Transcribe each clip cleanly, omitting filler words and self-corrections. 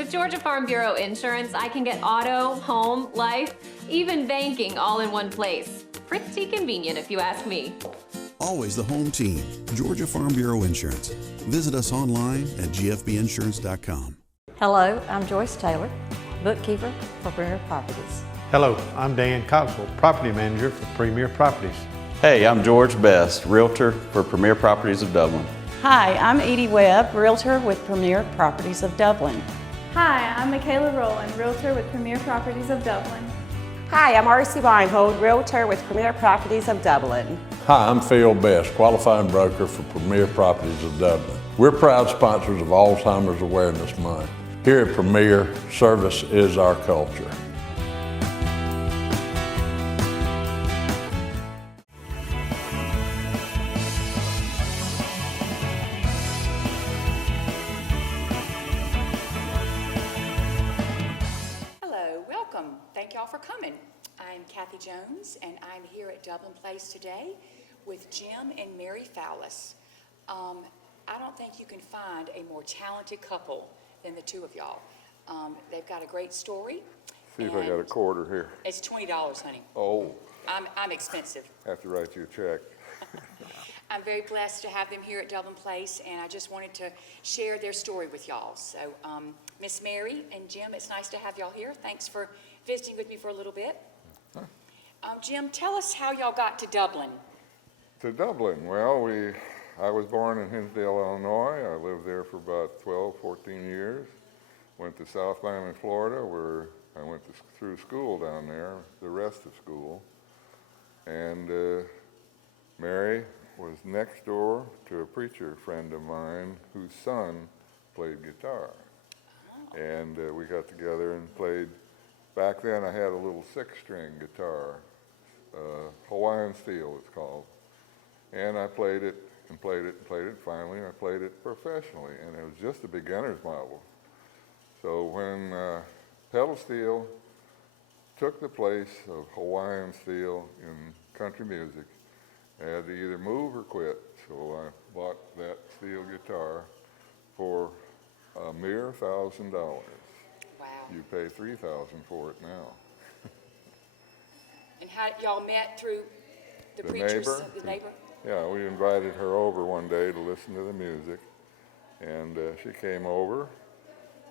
With Georgia Farm Bureau Insurance, I can get auto, home, life, even banking all in one place. Pretty convenient if you ask me. Always the home team, Georgia Farm Bureau Insurance. Visit us online at gfbinsurance.com. Hello, I'm Joyce Taylor, bookkeeper for Premier Properties. Hello, I'm Dan Coxwell, property manager for Premier Properties. Hey, I'm George Best, realtor for Premier Properties of Dublin. Hi, I'm Edie Webb, realtor with Premier Properties of Dublin. Hi, I'm Michaela Rowland, realtor with Premier Properties of Dublin. Hi, I'm R.C. Weinhold, realtor with Premier Properties of Dublin. Hi, I'm Phil Best, qualifying broker for Premier Properties of Dublin. We're proud sponsors of Alzheimer's Awareness Month. Here at Premier, service is our culture. Hello, welcome. Thank y'all for coming. I'm Kathy Jones, and I'm here at Dublin Place today with Jim and Mary Fowlis. I don't think you can find a more talented couple than the two of y'all. They've got a great story. See if I got a quarter here. It's $20, honey. Oh. I'm expensive. Have to write you a check. I'm very blessed to have them here at Dublin Place, and I just wanted to share their story with y'all. So, Miss Mary and Jim, it's nice to have y'all here. Thanks for visiting with me for a little bit. Jim, tell us how y'all got to Dublin. To Dublin, well, I was born in Hinsdale, Illinois. I lived there for about 12, 14 years. Went to South Miami, Florida, where I went through school down there, the rest of school. And Mary was next door to a preacher friend of mine whose son played guitar. And we got together and played. Back then I had a little 6-string guitar, Hawaiian steel it's called. And I played it and played it and played it. Finally, I played it professionally, and it was just a beginner's model. So when pedal steel took the place of Hawaiian steel in country music, I had to either move or quit. So I bought that steel guitar for a mere $1,000. Wow. You pay $3,000 for it now. And how y'all met through the preachers? The neighbor? Yeah, we invited her over one day to listen to the music, and she came over,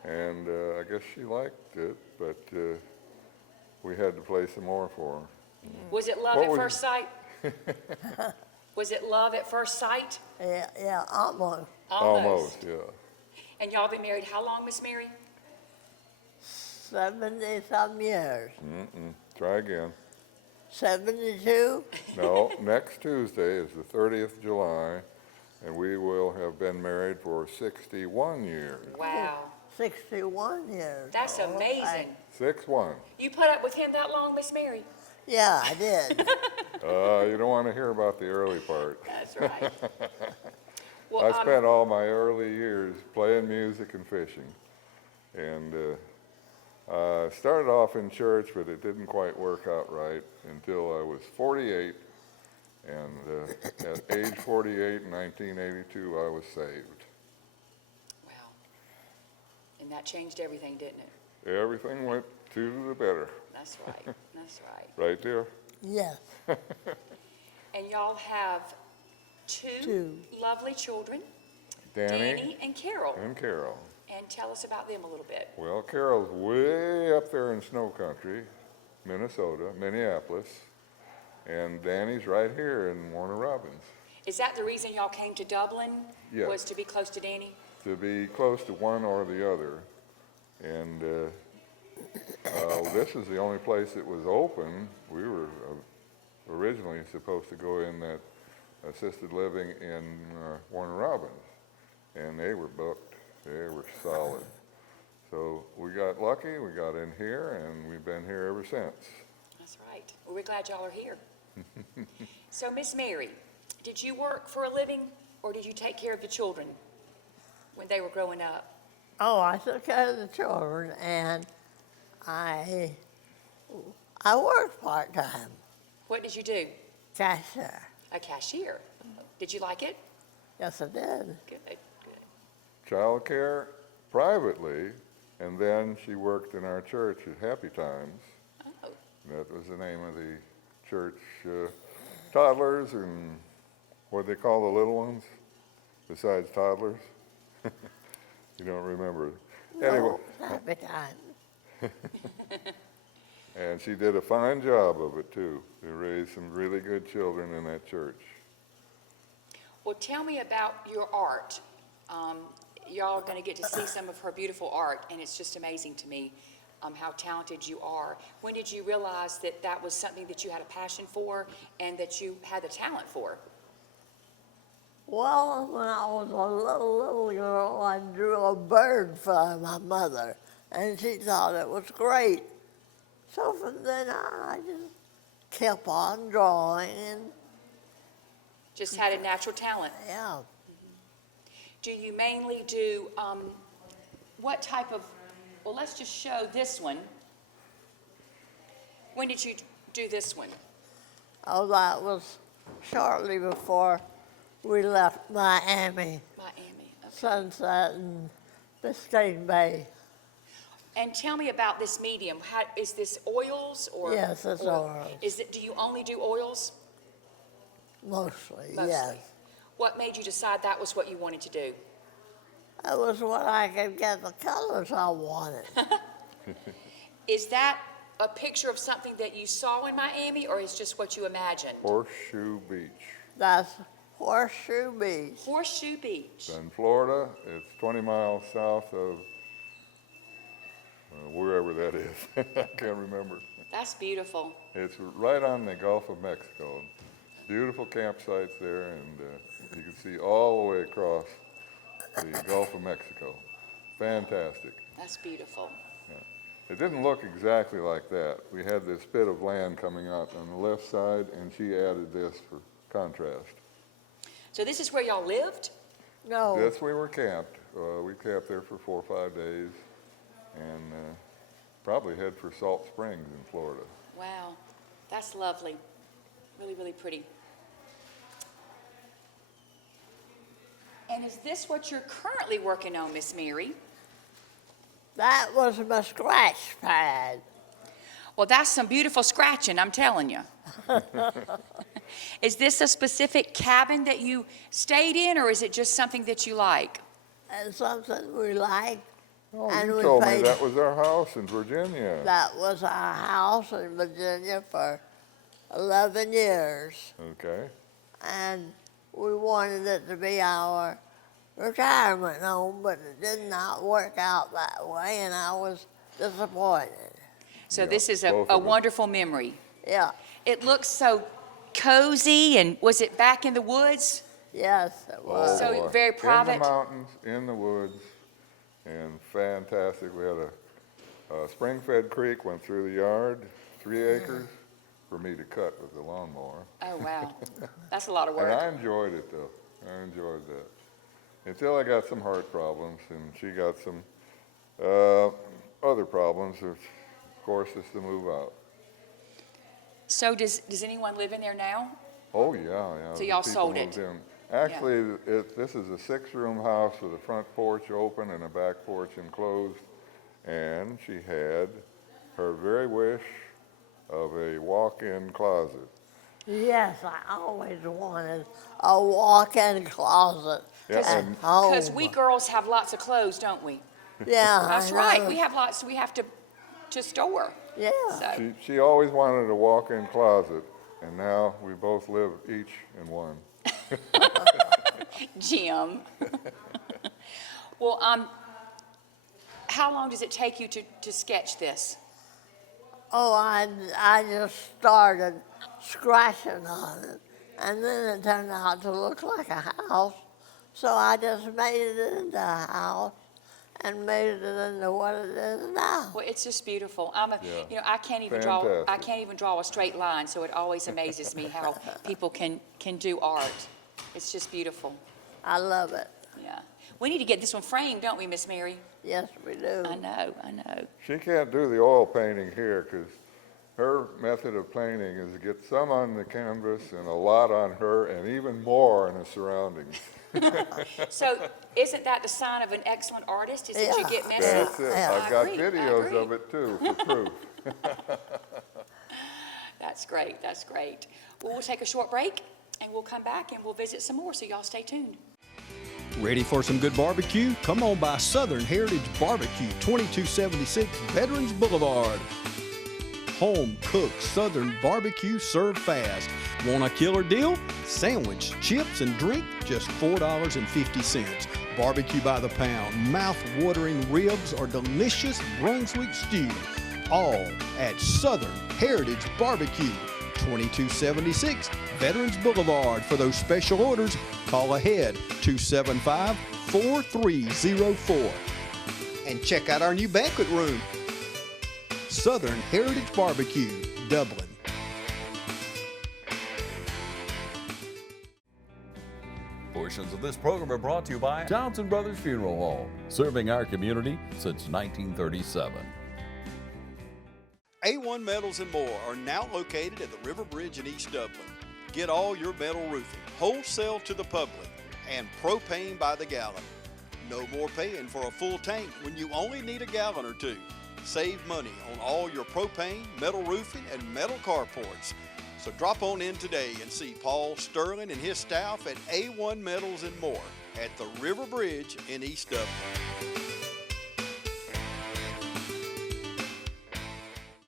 and I guess she liked it, but we had to play some more for her. Was it love at first sight? Was it love at first sight? Yeah, almost. Almost, yeah. And y'all been married how long, Miss Mary? 70-some years. Try again. 72? No, next Tuesday is the 30th of July, and we will have been married for 61 years. Wow. 61 years. That's amazing. 6-1. You put up with him that long, Miss Mary? Yeah, I did. You don't want to hear about the early part. That's right. Well, I spent all my early years playing music and fishing, and I started off in church, but it didn't quite work out right until I was 48, and at age 48 in 1982, I was saved. Wow. And that changed everything, didn't it? Everything went to the better. That's right. That's right. Right there? Yes. And y'all have two lovely children, Danny and Carol. And Carol. And tell us about them a little bit. Well, Carol's way up there in snow country, Minnesota, Minneapolis, and Danny's right here in Warner Robins. Is that the reason y'all came to Dublin? Yes. Was to be close to Danny? To be close to one or the other. And this is the only place that was open. We were originally supposed to go in that assisted living in Warner Robins, and they were booked. They were solid. So we got lucky, we got in here, and we've been here ever since. That's right. Well, we're glad y'all are here. So, Miss Mary, did you work for a living, or did you take care of the children when they were growing up? Oh, I took care of the children, and I worked part-time. What did you do? Cashier. A cashier. Did you like it? Yes, I did. Good. Child care privately And then she worked in our church at Happy Times. Oh, That was the name of the church toddlers and what they call the little ones, besides toddlers. You don't remember. Anyway. No, happy time. And she did a fine job of it too. They raised some really good children in that church. well, tell me about your art. Y'all are going to get to see some of her beautiful art, and it's just amazing to me how talented you are. When did you realize that that was something that you had a passion for and that you had the talent for? Well, when I was a little girl, I drew a bird for my mother, and she thought it was great. So from then on, I just kept on drawing, and Just had a natural talent. yeah. Do you mainly do, what type of, well, let's just show this one. When did you do this one? Oh, that was shortly before we left Miami, Miami. Okay. Sunset and Biscayne Bay. And tell me about this medium. How, is this oils or? Yes, it's oils. Is it, do you only do oils? Mostly, Mostly. yes. What made you decide that was what you wanted to do? That was what I could get the colors I wanted. Is that a picture of something that you saw in Miami, or is just what you imagined? Horseshoe Beach. That's Horseshoe Beach. Horseshoe Beach. It's in Florida. It's 20 miles south of wherever that is. I can't remember. That's beautiful. It's right on the Gulf of Mexico. Beautiful campsites there, and you can see all the way across the Gulf of Mexico. Fantastic. That's beautiful. It didn't look exactly like that. We had this bit of land coming out on the left side, and she added this for contrast. So this is where y'all lived? No, That's where we camped. We camped there for 4 or 5 days, and probably head for Salt Springs in Florida. Wow, that's lovely. Really, really pretty. And is this what you're currently working on, Miss Mary? that was my scratch pad. Well, that's some beautiful scratching, I'm telling you. Is this a specific cabin that you stayed in, or is it just something that you like? And something we liked. Oh, And you we told me paid- that was our house in Virginia. That was our house in Virginia for 11 years. Okay. And we wanted it to be our retirement home, but it did not work out that way, and I was disappointed. So Yeah, this is a both of us. wonderful memory. Yeah, It looks so cozy, and was it back in the woods? yes, it was. So boy. very private? In the mountains, in the woods, and fantastic. We had a spring-fed creek went through the yard, 3 acres, for me to cut with the lawnmower. Oh, wow. That's a lot of And work. I enjoyed it, though. I enjoyed that. Until I got some heart problems, and she got some other problems, which forced us to move out. So does anyone live in there now? Oh, yeah. So the y'all people sold moved it? in. Actually, this is a 6-room house with a front porch open and a back porch enclosed. And she had her very wish of a walk-in closet. Yes, I always wanted a walk-in closet Yeah, at and- home. Because we girls have lots of clothes, don't we? Yeah, That's I right. know. We have lots we have to store. Yeah. So, She always wanted a walk-in closet, and now we both live each in one. Jim. Well, how long does it take you to sketch this? Oh, I just started scratching on it, and then it turned out to look like a house. So I just made it into a house and made it into what it is now. Well, it's just beautiful. Yeah. I can't even draw. I Fantastic. can't even draw a straight line, so it always amazes me how people can do art. It's just beautiful. I love it. Yeah. We need to get this one framed, don't we, Miss Mary? Yes, we do. I know. She can't do the oil painting here because her method of painting is to get some on the canvas and a lot on her and even more on the surroundings. So isn't that the sign of an excellent artist, is that you get messy? That's it. Yeah. I've got I agree. videos of it too for proof. That's great, that's great. Well, we'll take a short break, and we'll come back and we'll visit some more, so y'all stay tuned. Ready for some good barbecue? Come on by Southern Heritage Barbecue, 2276 Veterans Boulevard. Home cooked Southern barbecue served fast. Want a killer deal? Sandwich, chips, and drink, just $4.50. Barbecue by the pound, mouth-watering ribs, or delicious Brunswick stew. All at Southern Heritage Barbecue, 2276 Veterans Boulevard. For those special orders, call ahead 275-4304. And check out our new banquet room. Southern Heritage Barbecue, Dublin. Portions of this program are brought to you by Johnson Brothers Funeral Home, serving our community since 1937. A1 Metals and More are now located at the River Bridge in East Dublin. Get all your metal roofing, wholesale to the public, and propane by the gallon. No more paying for a full tank when you only need a gallon or two. Save money on all your propane, metal roofing, and metal carports. So drop on in today and see Paul Sterling and his staff at A1 Metals and More at the River Bridge in East Dublin.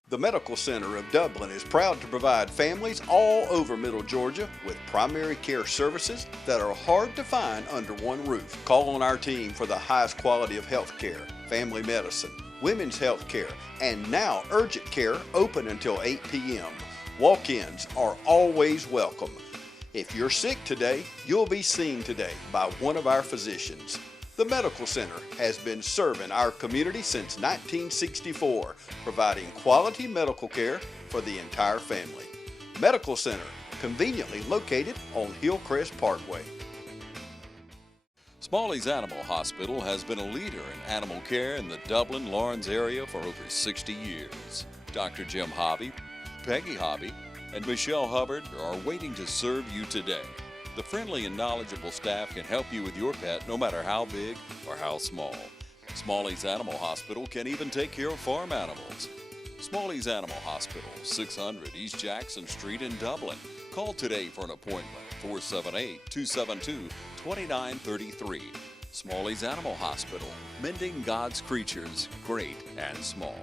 The Medical Center of Dublin is proud to provide families all over Middle Georgia with primary care services that are hard to find under one roof. Call on our team for the highest quality of health care, family medicine, women's health care, and now urgent care open until 8 p.m. Walk-ins are always welcome. If you're sick today, you'll be seen today by one of our physicians. The Medical Center has been serving our community since 1964, providing quality medical care for the entire family. Medical Center, conveniently located on Hillcrest Parkway. Smalley's Animal Hospital has been a leader in animal care in the Dublin-Lawrence area for over 60 years. Dr. Jim Hobby, Peggy Hobby, and Michelle Hubbard are waiting to serve you today. The friendly and knowledgeable staff can help you with your pet no matter how big or how small. Smalley's Animal Hospital can even take care of farm animals. Smalley's Animal Hospital, 600 East Jackson Street in Dublin. Call today for an appointment, 478-272-2933. Smalley's Animal Hospital, mending God's creatures, great and small.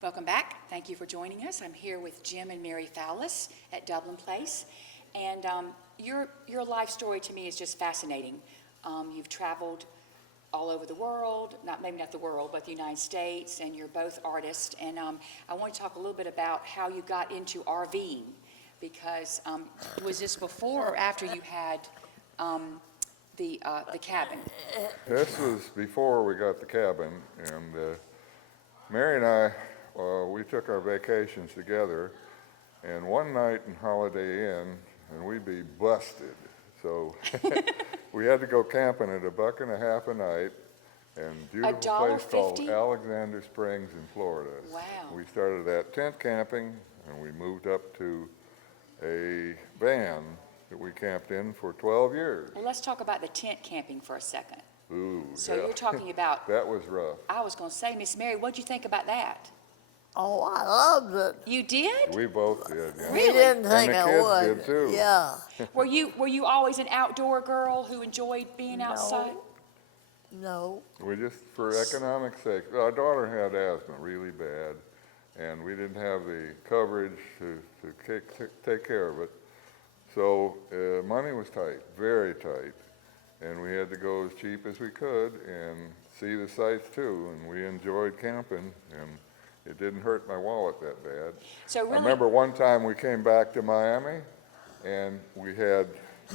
Welcome back. Thank you for joining us. I'm here with Jim and Mary Fowlis at Dublin Place. And your life story to me is just fascinating. You've traveled all over the world, maybe not the world, but the United States, and you're both artists. And I want to talk a little bit about how you got into RVing, because was this before or after you had the cabin? This was before we got the cabin, and Mary and I, we took our vacations together, and one night in Holiday Inn, and we'd be busted. So we had to go camping at $1.50 a night, and beautiful place called Alexander Springs in Florida. Wow. We started at tent camping, and we moved up to a van that we camped in for 12 years. Well, let's talk about the tent camping for a second. Ooh, So yeah. you're talking about, That was rough. I was going to say, Miss Mary, what'd you think about that? Oh, I loved it. You did? We both did, yeah. We didn't think And the I kids would. did too. Yeah. Were you always an outdoor girl who enjoyed being outside? No. We just, for economic sake, our daughter had asthma really bad, and we didn't have the coverage to take care of it. So money was tight, very tight, and we had to go as cheap as we could and see the sights too, and we enjoyed camping, and it didn't hurt my wallet that bad. So really, I remember one time we came back to Miami, and we had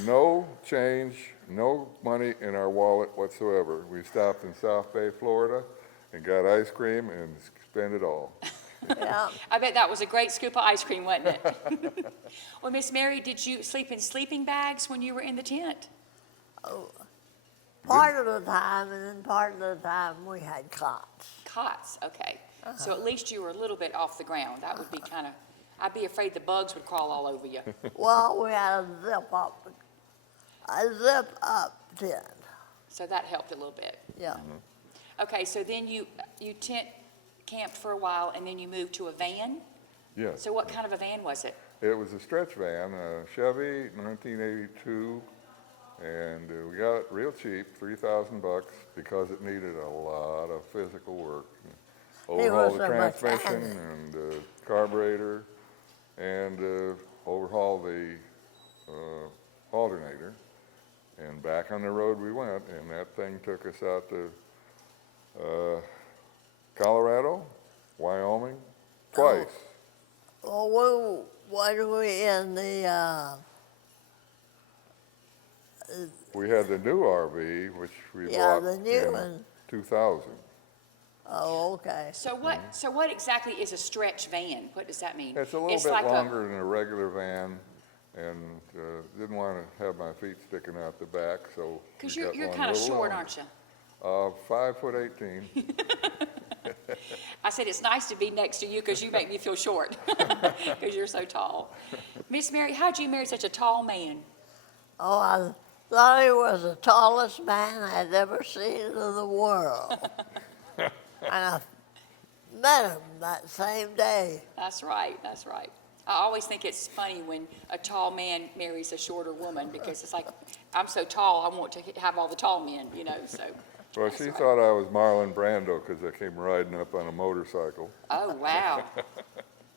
no change, no money in our wallet whatsoever. We stopped in South Bay, Florida, and got ice cream and spent it all. Yeah. I bet that was a great scoop of ice cream, wasn't it? Well, Miss Mary, did you sleep in sleeping bags when you were in the tent? Oh, part of the time, and then part of the time we had cots. Cots, okay. So at least you were a little bit off the ground. That would be kind of I'd be afraid the bugs would crawl all over you. Well, we had a zip up tent. So that helped a little bit. Yeah. Okay, so then you camped for a while, and then you moved to a van? Yes. So what kind of a van was it? It was a stretch van, a Chevy 1982, and we got it real cheap, $3,000, because it needed a lot of physical work. Overhaul the transmission and carburetor, and overhaul the alternator. And back on the road we went, and that thing took us out to Colorado, Wyoming, twice. Well, when we in the, We had the new RV, which we yeah, bought the new in one. 2000. Oh, okay. So what exactly is a stretch van? What does that mean? It's a little bit like longer than a regular van, and didn't want to have my feet sticking out the back, so. Because we got you're one kind of little short, longer. aren't you? 5'18". I said it's nice to be next to you because you make me feel short because you're so tall. Miss Mary, how'd you marry such a tall man? Oh, I thought he was the tallest man I'd ever seen in the world. And I met him that same day. That's right, that's right. I always think it's funny when a tall man marries a shorter woman because it's like, I'm so tall, I want to have all the tall men, you know, so. Well, she thought I was Marlon Brando because I came riding up on a motorcycle. Oh, wow.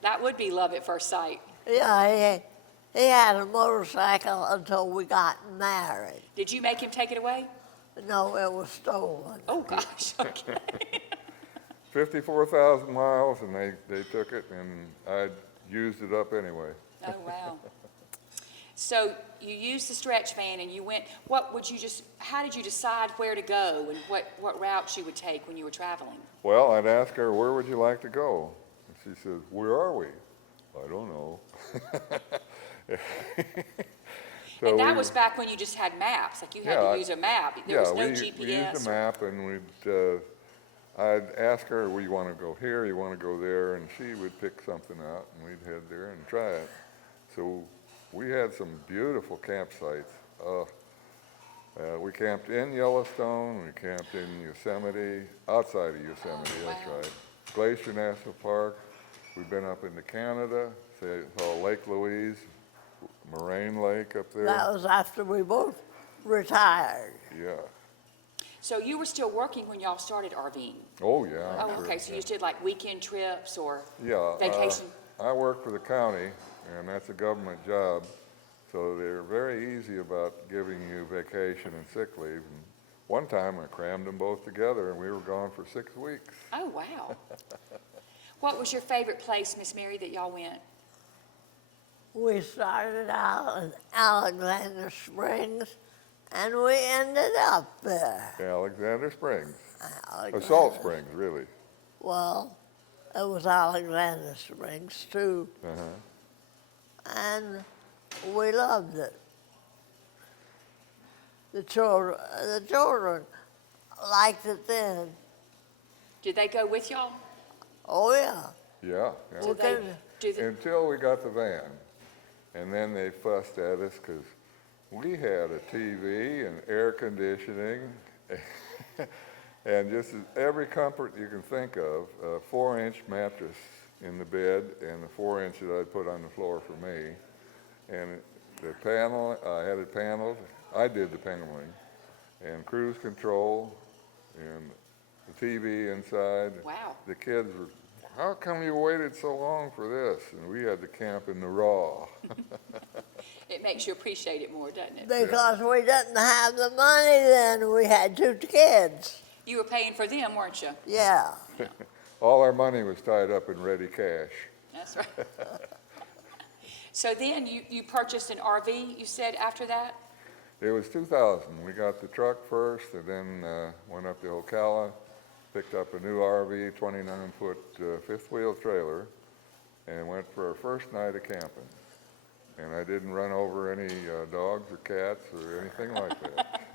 That would be love at first sight. Yeah, he had a motorcycle until we got married. Did you make him take it away? No, it was stolen. Oh, gosh, okay. 54,000 miles, and they took it, and I used it up anyway. Oh, wow. So you used the stretch van and you went, how did you decide where to go and what routes you would take when you were traveling? Well, I'd ask her, where would you like to go? And she says, where are we? I don't know. So and that was back when you just had maps, like you had to use a map. There was no GPS. We used a map, and I'd ask her, well, you want to go here, you want to go there, and she would pick something out, and we'd head there and try it. So we had some beautiful campsites. We camped in Yellowstone, we camped in Yosemite, outside of Yosemite, that's right. Glacier National Park. We've been up into Canada, saw Lake Louise, Moraine Lake up there. That was after we both retired. Yeah. So you were still working when y'all started RVing? Oh, yeah. Oh, okay, so you just did like weekend trips or yeah, vacation? I work for the county, and that's a government job, so they're very easy about giving you vacation and sick leave. And one time I crammed them both together, and we were gone for 6 weeks. Oh, wow. What was your favorite place, Miss Mary, that y'all went? We started out in Alexander Springs, and we ended up there. Alexander Springs. Salt Springs, really. Well, it was Alexander Springs, too. And we loved it. The children liked it then. Did they go with y'all? Oh, yeah. Yeah. Until we got the van. And then they fussed at us because we had a TV and air conditioning and just every comfort you can think of, a 4-inch mattress in the bed and the 4-inch that I'd put on the floor for me. And the panel, I had it paneled. I did the paneling. And cruise control and the TV inside. Wow. The kids were, how come you waited so long for this? And we had to camp in the raw. It makes you appreciate it more, doesn't it? Because we didn't have the money then. We had 2 kids. You were paying for them, weren't you? Yeah. All our money was tied up in ready cash. That's right. So then you purchased an RV, you said, after that? It was 2000. We got the truck first, and then went up to Ocala, picked up a new RV, 29-foot fifth-wheel trailer, and went for our first night of camping. And I didn't run over any dogs or cats or anything like that.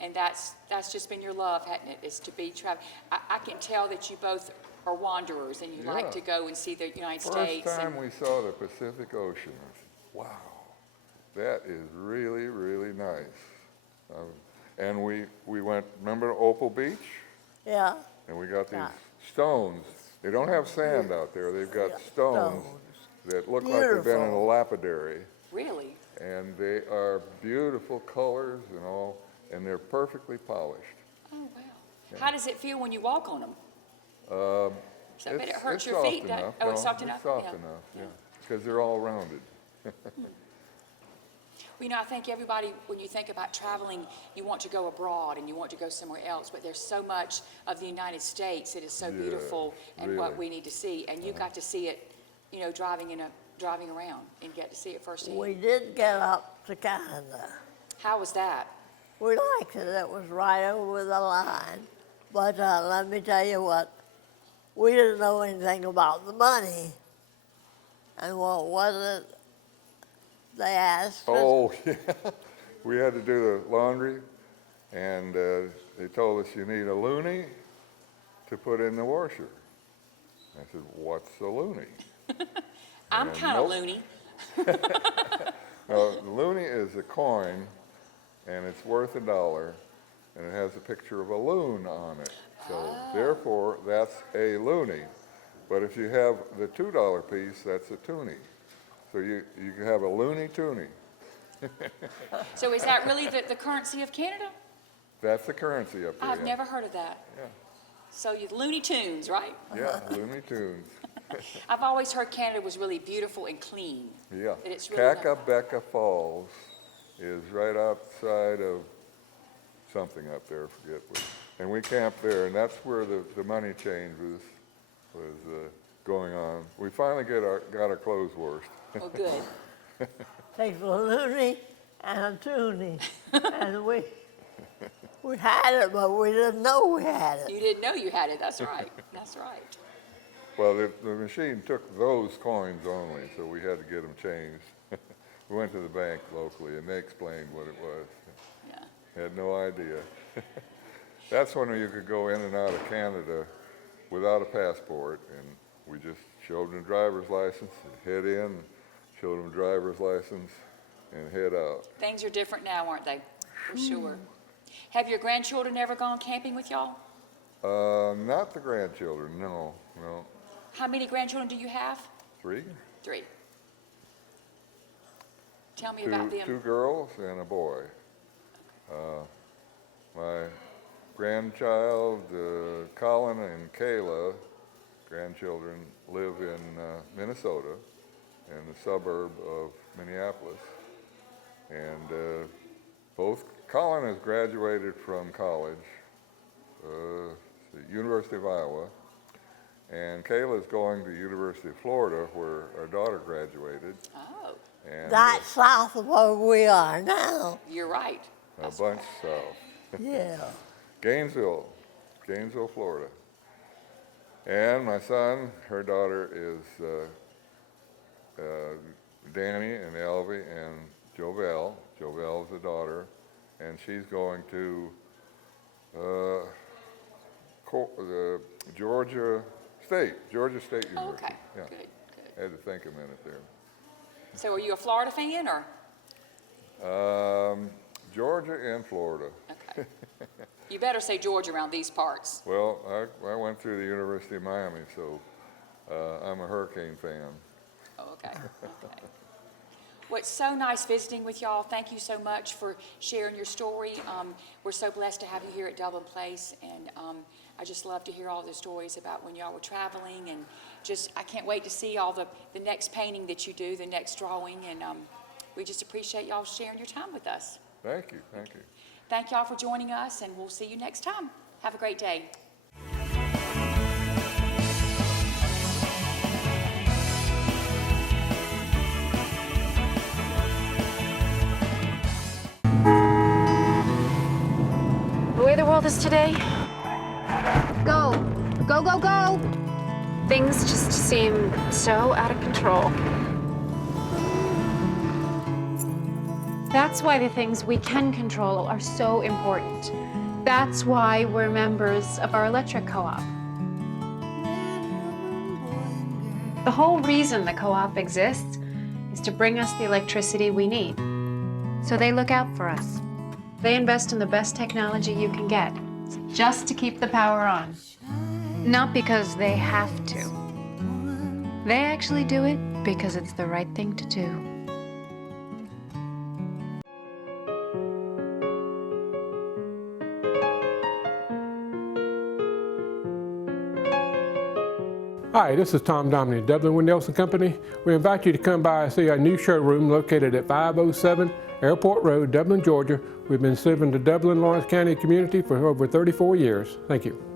And that's just been your love, hasn't it, is to be traveling. I can tell that you both are wanderers and you like to go and see the United States. First time we saw the Pacific Ocean, I said, wow, that is really, really nice. And we went, remember Opal Beach? Yeah. And we got these stones. They don't have sand out there. They've got stones that look like they've been in a lapidary. Really? And they are beautiful colors and all, and they're perfectly polished. Oh, wow. Yeah. How does it feel when you walk on them? So I bet it hurts your feet. Oh, it's soft enough? It's soft enough, yeah. Because they're all rounded. Well, you know, I think everybody, when you think about traveling, you want to go abroad and you want to go somewhere else, but there's so much of the United States that is so beautiful and what we need to see. And you got to see it, you know, driving around and get to see it firsthand. We did get up to Canada. How was that? We liked it. It was right over the line. But let me tell you what, we didn't know anything about the money. And what was it they asked us? Oh, yeah. We had to do the laundry, and they told us you need a loonie to put in the washer. I said, what's a loonie? I'm kind of loony. No, the loonie is a coin, and it's worth $1, and it has a picture of a loon on it. So therefore, that's a loonie. But if you have the $2 piece, that's a toonie. So you can have a loony toonie. So is that really the currency of Canada? That's the currency up there. I've never heard of that. Yeah. So you Looney Tunes, right? Yeah, Looney Tunes. I've always heard Canada was really beautiful and clean. Yeah. That it's really Kakabeka Falls is right outside of something up there, I forget what. And we camped there, and that's where the money change was going on. We finally got our clothes washed. Oh, good. Take a loony and a toonie. And we had it, but we didn't know we had it. You didn't know you had it. That's right. That's right. Well, the machine took those coins only, so we had to get them changed. We went to the bank locally, and they explained what it was. Yeah. Had no idea. That's when you could go in and out of Canada without a passport, and we just showed them the driver's license, head in, showed them the driver's license, and head out. Things are different now, aren't they? For sure. Have your grandchildren ever gone camping with y'all? Not the grandchildren, no. How many grandchildren do you have? 3. 3. Tell me about them. 2 girls and a boy. My grandchild, Colin and Kayla, grandchildren, live in Minnesota, in the suburb of Minneapolis. And Colin has graduated from college, the University of Iowa, and Kayla is going to the University of Florida, where our daughter graduated. Oh. And, that's south of where we are now. You're right. A bunch south. Yeah. Gainesville, Florida. And my son, her daughter is Danny and Elvie and Jovelle. Jovelle is the daughter, and she's going to Georgia State University. Oh, okay. Yeah. Good. I had to think a minute there. So are you a Florida fan, or? Georgia and Florida. Okay. You better say Georgia around these parts. Well, I went through the University of Miami, so I'm a Hurricane fan. Oh, okay. Okay. Well, it's so nice visiting with y'all. Thank you so much for sharing your story. We're so blessed to have you here at Dublin Place, and I just love to hear all the stories about when y'all were traveling, and just I can't wait to see all the next painting that you do, the next drawing, and we just appreciate y'all sharing your time with us. Thank you. Thank you. Thank y'all for joining us, and we'll see you next time. Have a great day. The way the world is today, go, go, go, go. Things just seem so out of control. That's why the things we can control are so important. That's why we're members of our electric co-op. The whole reason the co-op exists is to bring us the electricity we need. So they look out for us. They invest in the best technology you can get, just to keep the power on. Not because they have to. They actually do it because it's the right thing to do. Hi, this is Tom Domney, Dublin Windelston Company. We invite you to come by and see our new showroom located at 507 Airport Road, Dublin, Georgia. We've been serving the Dublin, Lawrence County community for over 34 years. Thank you.